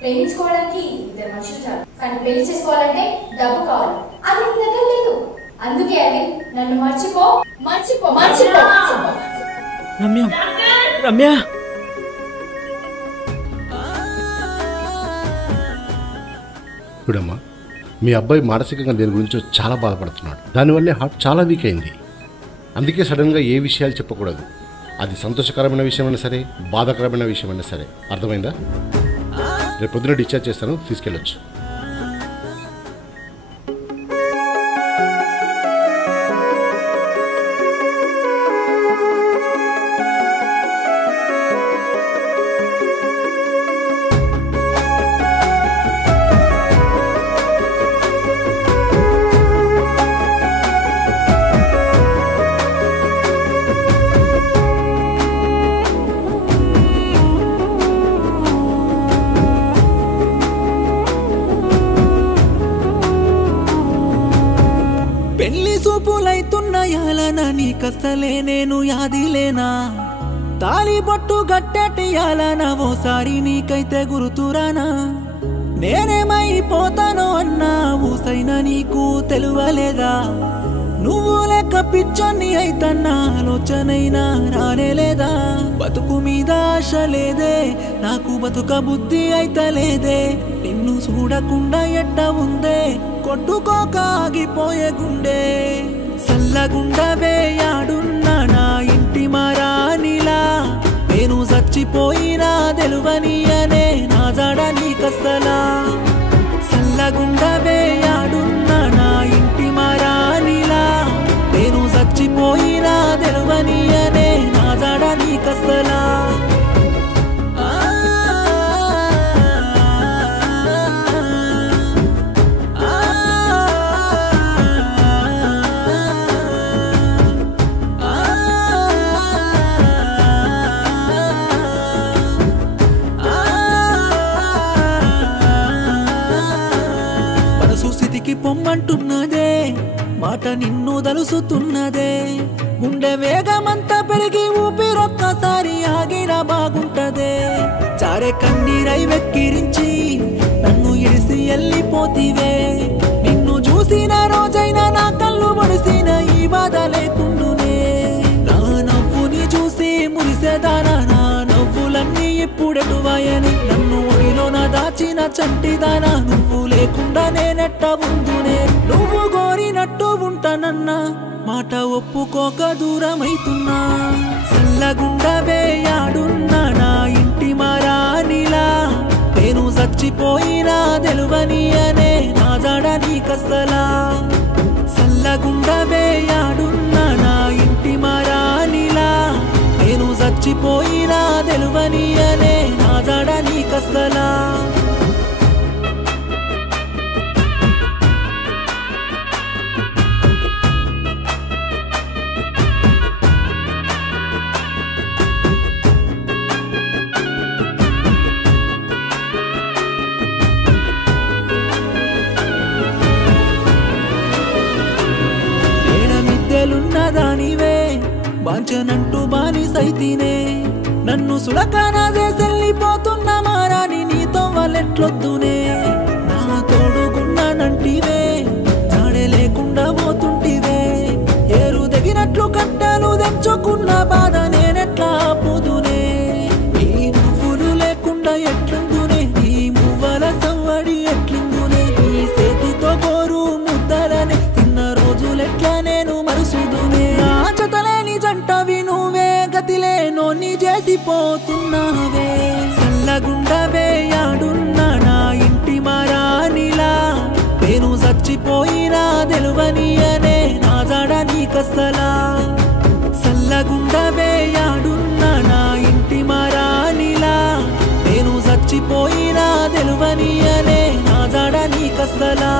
ప్రేమించుకోవడానికి ఇద్దరు మనుషులు చాలు, కానీ పెళ్లి చేసుకోవాలంటే డబ్బు కావాలి. అది నీ దగ్గర లేదు. అందుకే అది నన్ను మర్చిపో మర్చిపో మర్చిపో. రమ్య రమ్య చూడమ్మా, మీ అబ్బాయి మానసికంగా దేని గురించి చాలా బాధపడుతున్నాడు. దానివల్లే హార్ట్ చాలా వీక్ అయింది. అందుకే సడన్గా ఏ విషయాలు చెప్పకూడదు. అది సంతోషకరమైన విషయమైనా సరే, బాధాకరమైన విషయమైనా సరే. అర్థమైందా? రేపు పొద్దున డిశ్చార్జ్ చేస్తాను, తీసుకెళ్ళొచ్చు. పెళ్లి సూపులైతున్నాయాలనా నీకసలే నేను యాదిలేనా? తాళి బొట్టు గట్టెటియాలనా ఓసారి నీకైతే గుర్తురానా? నేనేమైపోతానో అన్నా ఊసైనా నీకు తెలువలేదా? నువ్వు లెక్క పిచ్చొన్ని అయితన్నా ఆలోచనైనా రానేలేదా? బతుకు మీద ఆశ లేదే నాకు, బతుక బుద్ధి అయితలేదే. నిన్ను చూడకుండా ఎట్ట ఉందే కొట్టుకోక ఆగిపోయే గుండె. సల్లగుండవే యాడున్నా నా ఇంటి మరానిలా, నేను చచ్చిపోయినా తెలువనియనే నా జాడ నీకసలా. సల్లగుండవే యాడున్నా నా ఇంటి మరానిలా, నేను చచ్చిపోయినా తెలువనియనే నా జాడ నీకసలా. స్థితికి పొమ్మంటున్నదే మాట, నిన్ను తలుసుతున్నదే. గుండె వేగమంతా పెరిగి ఊపిరొక్కసారి ఆగిరా బాగుంటదే. చారే కన్నీరై వెక్కిరించి నన్ను ఇడిసి వెళ్ళిపోతివే. నిన్ను చూసిన రోజైనా నా కళ్ళు ముడిసిన ఈ బాధ లేకుండునే. నా నవ్వుని చూసి మురిసేదానా, నా నవ్వులన్నీ ఇప్పుడెటువాయని. నన్ను ఒడిలోన దాచిన చంటిదానా, నువ్వు లేకుండా నేనెట్ట ఉందునే. నువ్వు కోరినట్టు ఉంటానన్నా మాట ఒప్పుకోక దూరమైతున్నా. సల్లగుండవే యాడున్నా నా ఇంటి మరానిలా, నేను చచ్చిపోయినా తెలువనియనే నా జాడ నీకసలా. సల్లగుండవే యాడున్నా నా ఇంటి మరానిలా, నేను చచ్చిపోయినా తెలువనియనే నా జాడ నీకసలా. దానివే బాంచనంటూ బానిసైతినే. నన్ను సులకానా చేసెళ్ళిపోతున్న మారాని నీతో వాళ్ళెట్లొద్దునే. నా తోడుగున్నానంటివే జాడే లేకుండా పోతుంటివే. ఏరు దిగినట్లు కట్టలు తెంచుకున్న బాధ నేనెట్లా ఆపుదునే. ఈ నువ్వులు లేకుండా ఎట్లుందునే, ఈ మువ్వల సవ్వడి ఎట్లుందునే. ఈ చేతితో కోరు ముద్దలనే తిన్న రోజులెట్లా నేను మరుసుదునే. నా జతలేని జంటవి నువ్వే, గతిలే నోన్ని చేసిపోతున్నావే. సల్లగుండవే యాడున్నా నా ఇంటి మరానిలా, నేను చచ్చిపోయినా తెలువనియనే నా జాడ నీకసలా. సల్లగుండవే యాడున్నా నా ఇంటి మరానిలా, నేను చచ్చిపోయినా తెలువనియనే నా జాడ నీకసలా.